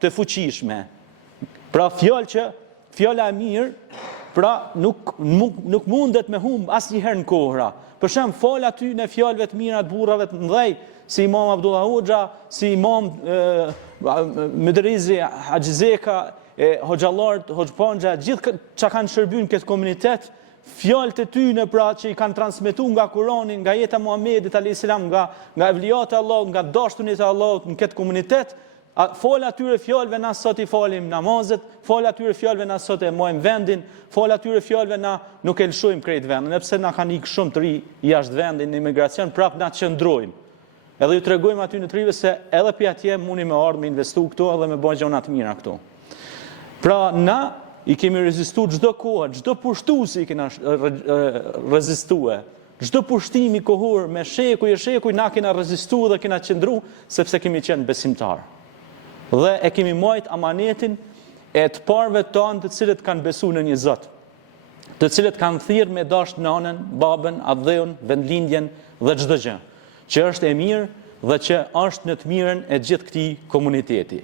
të fuqishme. Pra fjala e mirë, pra nuk mundet me humb asnjëherë në kohra. Për shemb, fol aty në fjalëve të mira të burrave të mëdhej, si Imam Abdullah Hoxha, si Imam Mëdrizi Haxhizeka, Hoxhallart, Hoxhponxha, gjithë që kanë shërbyer në këtë komunitet, fjalët e tyre pra që i kanë transmetuar nga Kurani, nga jeta e Muhamedit alayhis salam, nga evliat e Allahut, nga dashurinë e Allahut në këtë komunitet, fol atyre fjalëve na sot i falim namazet, fol atyre fjalëve na sot e mojmë vendin, fol atyre fjalëve na nuk e lëshojmë krejt vendin, sepse na kanë ikë shumë të ri jashtë vendin në imigracion, prap na qëndrojmë. Edhe ju tregojmë aty në trive se edhe pi atje mundi me ardhmë me investu këtu edhe me bëj gjëra të mira këtu. Pra na i kemi rezistuar çdo kohë, çdo pushtuesi i kena rezistuar. Çdo pushtimi kohor me shekuj na kena rezistuar dhe kena qëndruar sepse kemi qenë besimtar. Dhe e kemi marrë amanetin e të parëve tanë të cilët kanë besuar në një Zot, të cilët kanë thirrë me dashur nanën, babën, adheun, vendlindjen dhe çdo gjë, që është e mirë dhe që është në të mirën e gjithë këtij komuniteti.